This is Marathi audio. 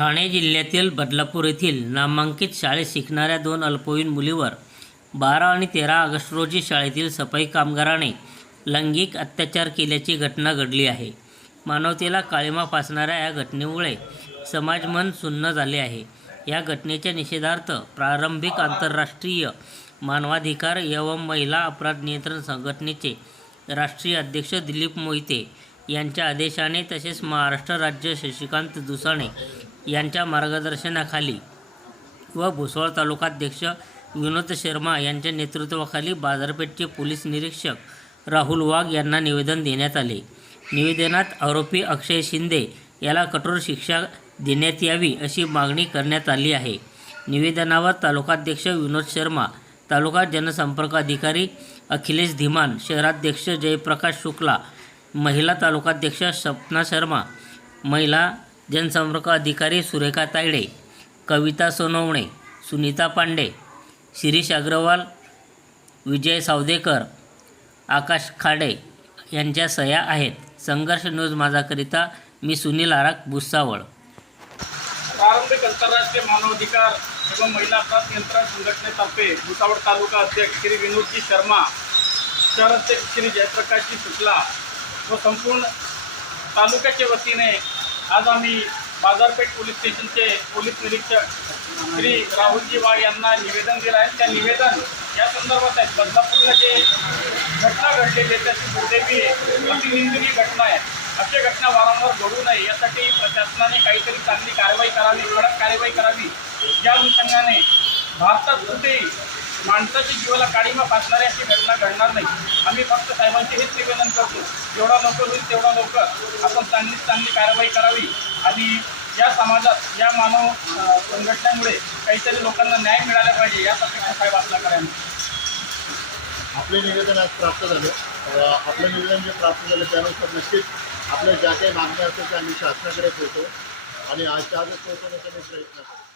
ठाणे जिल्ह्यातील बदलापूर येथील नामांकित शाळेत शिकणाऱ्या दोन अल्पवयीन मुलीवर बारा आणि तेरा ऑगस्ट रोजी शाळेतील सफाई कामगाराने लैंगिक अत्याचार केल्याची घटना घडली आहे. मानवतेला काळिमा फासणाऱ्या या घटनेमुळे समाज मन सुन्न झाले आहे. या घटनेच्या निषेधार्थ प्रारंभिक आंतरराष्ट्रीय मानवाधिकार एवं महिला अपराध नियंत्रण संघटनेचे राष्ट्रीय अध्यक्ष दिलीप मोहिते यांच्या आदेशाने तसेच महाराष्ट्र राज्य शशिकांत दुसाणे यांच्या मार्गदर्शनाखाली व भुसवळ तालुकाध्यक्ष विनोद शर्मा यांच्या नेतृत्वाखाली बाजारपेठचे पोलीस निरीक्षक राहुल वाघ यांना निवेदन देण्यात आले. निवेदनात आरोपी अक्षय शिंदे याला कठोर शिक्षा देण्यात यावी अशी मागणी करण्यात आली आहे. निवेदनावर तालुकाध्यक्ष विनोद शर्मा तालुका जनसंपर्क अधिकारी अखिलेश धीमान शहराध्यक्ष जयप्रकाश शुक्ला महिला तालुकाध्यक्ष सपना शर्मा महिला जनसंपर्क अधिकारी सुरेखा तायडे कविता सोनवणे सुनीता पांडे शिरीष अग्रवाल विजय सावदेकर आकाश खाडे यांच्या सह्या आहेत. संघर्ष न्यूज माझाकरिता मी सुनील आराक भुसावळ. प्रारंभिक आंतरराष्ट्रीय मानवाधिकार एवं महिला अपराध नियंत्रण संघटनेतर्फे भुसावळ तालुका अध्यक्ष श्री विनोदजी शर्मा शहर अध्यक्ष श्री जयप्रकाशजी शुक्ला व संपूर्ण तालुक्याच्या वतीने आज आम्ही बाजारपेठ पोलीस स्टेशनचे पोलीस निरीक्षक श्री राहुलजी वाघ यांना निवेदन दिलं आहे. त्या निवेदन या संदर्भात आहेत बदलापूरला जे घटना घडलेली आहे त्याची दुर्दैवी अतिनिंदनीय घटना आहे. अशा घटना वारंवार घडू नये यासाठी प्रशासनाने काहीतरी चांगली कारवाई करावी कडक कारवाई करावी. या अनुषंगाने भारतात कुठेही माणसाच्या जीवाला काळीमा फासणारी अशी घटना घडणार नाही. आम्ही फक्त साहेबांचे हेच निवेदन करतो. जेवढा लवकर होईल तेवढा लवकर आपण चांगलीच चांगली कारवाई करावी. आणि या समाजात या मानव संघटनेमुळे काहीतरी लोकांना न्याय मिळाला पाहिजे यासाठी साहेब आपला करायला आपले निवेदन आज प्राप्त झालं. आपलं निवेदन जे प्राप्त झालं त्यानुसार नक्कीच आपल्या ज्या काही मागण्या असतील त्या आम्ही शासनाकडे पोहोचवू. आणि आजच्या आज पोहोचवण्याचा मी प्रयत्न करू